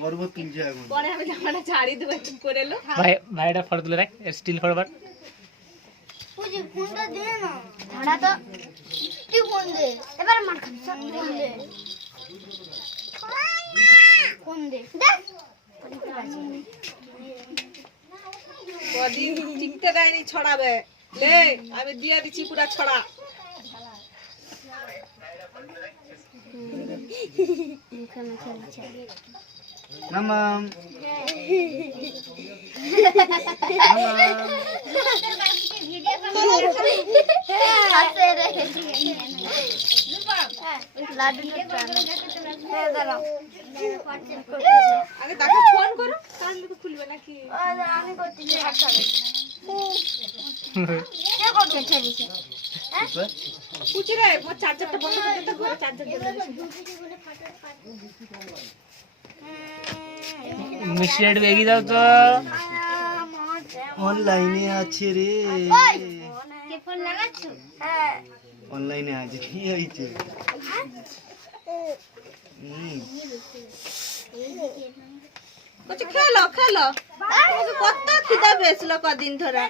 পর্বত তুলছে এখন। পরে আমি জামাটা ছাড়ি দেবো একটু করে এলো। ভাই ভাইটা ফটো তুলে রাখ, স্টিল ফরওয়ার্ড। বুঝি ফোনটা দে না ধরা তো তুই ফোন দে এবার মার খাবি ফোন দে ফোন দে দেখ কদিন টিকতে দেয়নি ছড়াবে লে আমি দিয়ে দিচ্ছি পুরা ছড়া। মামাম আগে তাকে ফোন করো তাহলে তো খুলবে নাকি। আমি করতে কে করতে ছেড়েছে কুচি রে মোর চার্জারটা বন্ধ করে দে, ঘরে চার্জার দিয়ে দে। মিষ্টি রেড বেগি দাও তো। অনলাইনে আছে রে, কে ফোন লাগাচ্ছ হ্যাঁ অনলাইনে আছে। কি হয়েছে? কুচি খেলো খেলো, কত খিদা পেয়েছিল কদিন ধরে।